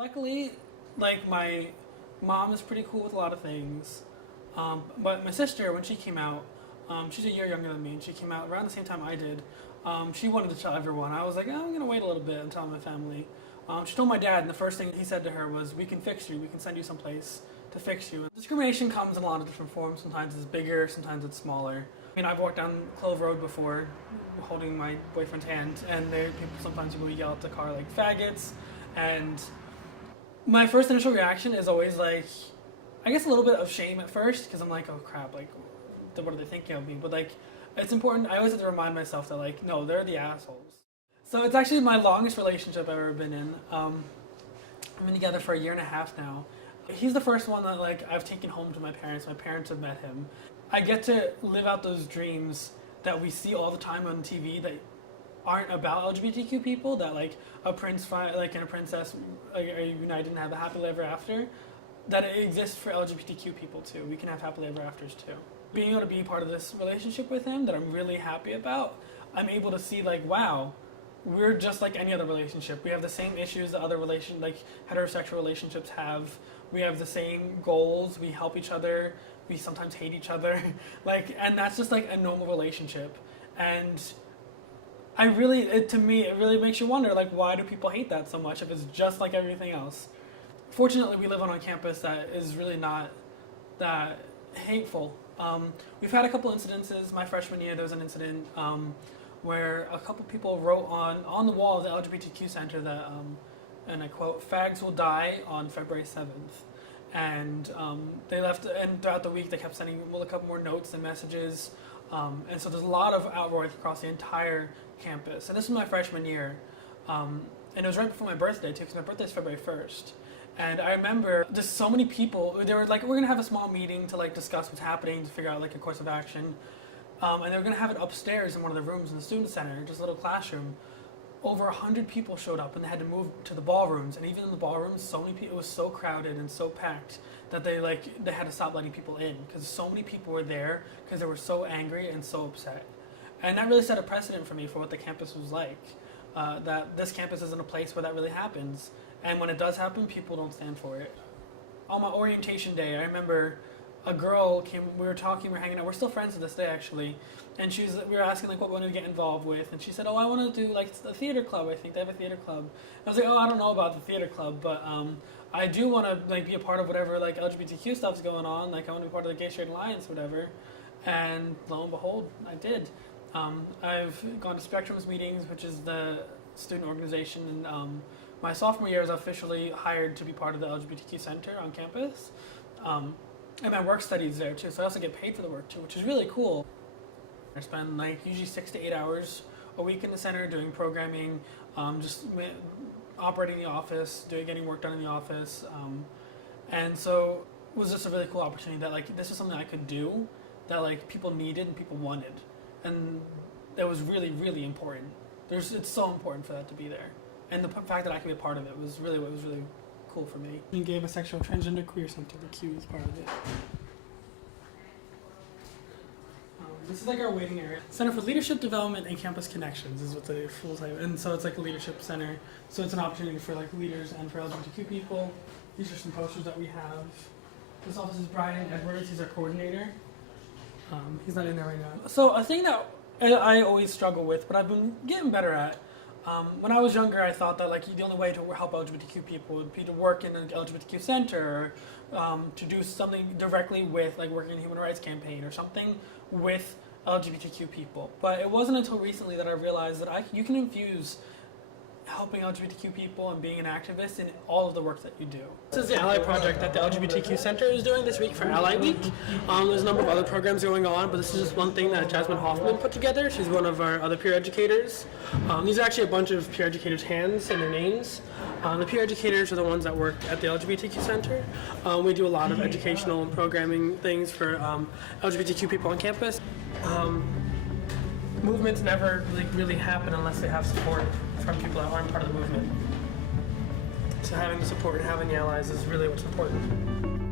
Luckily, like my mom is pretty cool with a lot of things, but my sister, when she came out, she's a year younger than me, and she came out around the same time I did. She wanted to tell everyone. I was like, oh, I'm gonna wait a little bit and tell my family. She told my dad, and the first thing he said to her was, "We can fix you. We can send you someplace to fix you." Discrimination comes in a lot of different forms. Sometimes it's bigger, sometimes it's smaller. I mean, I've walked down Clove Road before, holding my boyfriend's hand, and sometimes people yell at the car like faggots, and my first initial reaction is always like, I guess a little bit of shame at first, because I'm like, oh crap, like, what are they thinking of me? But like, it's important, I always have to remind myself that like, no, they're the assholes. So it's actually my longest relationship I've ever been in. We've been together for 1.5 years now. He's the first one that like I've taken home to my parents. My parents have met him. I get to live out those dreams that we see all the time on TV that aren't about LGBTQ people, that like a prince and a princess are united and have a happily ever after, that it exists for LGBTQ people too. We can have happily ever afters too. Being able to be part of this relationship with him that I'm really happy about, I'm able to see like, wow, we're just like any other relationship. We have the same issues that other heterosexual relationships have. We have the same goals. We help each other. We sometimes hate each other. And that's just like a normal relationship. And to me, it really makes you wonder, like, why do people hate that so much if it's just like everything else? Fortunately, we live on a campus that is really not that hateful. We've had a couple incidences. My freshman year, there was an incident where a couple people wrote on the wall of the LGBTQ center that, and I quote, "Fags will die on February 7th." And they left, and throughout the week they kept sending a couple more notes and messages. And so there's a lot of outroars across the entire campus. And this was my freshman year. And it was right before my birthday too, because my birthday is February 1st. And I remember just so many people, they were like, we're going to have a small meeting to like discuss what's happening, to figure out like a course of action. And they were going to have it upstairs in one of the rooms in the student center, just a little classroom. Over 100 people showed up, and they had to move to the ballrooms. And even in the ballrooms, so many people, it was so crowded and so packed that they had to stop letting people in, because so many people were there because they were so angry and so upset. And that really set a precedent for me for what the campus was like. That this campus isn't a place where that really happens. And when it does happen, people don't stand for it. On my orientation day, I remember a girl came, we were talking, we were hanging out, we're still friends to this day actually, and we were asking like what we wanted to get involved with, and she said, oh, I want to do like a theater club. I think they have a theater club. I was like, oh, I don't know about the theater club, but I do want to like be a part of whatever like LGBTQ stuff's going on, like I want to be part of the Gay Straight Alliance, whatever. And lo and behold, I did. I've gone to Spectrum's meetings, which is the student organization, and my sophomore year I was officially hired to be part of the LGBTQ center on campus. And my work studies there too, so I also get paid for the work too, which is really cool. I spend like usually 6 to 8 hours a week in the center doing programming, just operating the office, getting work done in the office, and so it was just a really cool opportunity that like this was something I could do that like people needed and people wanted, and that was really, really important. It's so important for that to be there, and the fact that I could be a part of it was really cool for me. We gave a sexual transgender queer center, the Q is part of it. This is like our waiting area. Center for Leadership Development and Campus Connections is what the full title, and so it's like a leadership center. So it's an opportunity for like leaders and for LGBTQ people. These are some posters that we have. This office is Brian Edwards, he's our coordinator. He's not in there right now. So a thing that I always struggle with, but I've been getting better at, when I was younger, I thought that like the only way to help LGBTQ people would be to work in an LGBTQ center, or to do something directly with like working in a human rights campaign or something with LGBTQ people. But it wasn't until recently that I realized that you can infuse helping LGBTQ people and being an activist in all of the work that you do. This is the Ally project that the LGBTQ Center is doing this week for Ally Week. There's a number of other programs going on, but this is just one thing that Jasmine Hoffman put together. She's one of our other peer educators. These are actually a bunch of peer educators' hands and their names. The peer educators are the ones that work at the LGBTQ Center. We do a lot of educational and programming things for LGBTQ people on campus. Movements never really happen unless they have support from people that aren't part of the movement. So having the support and having the allies is really what's important.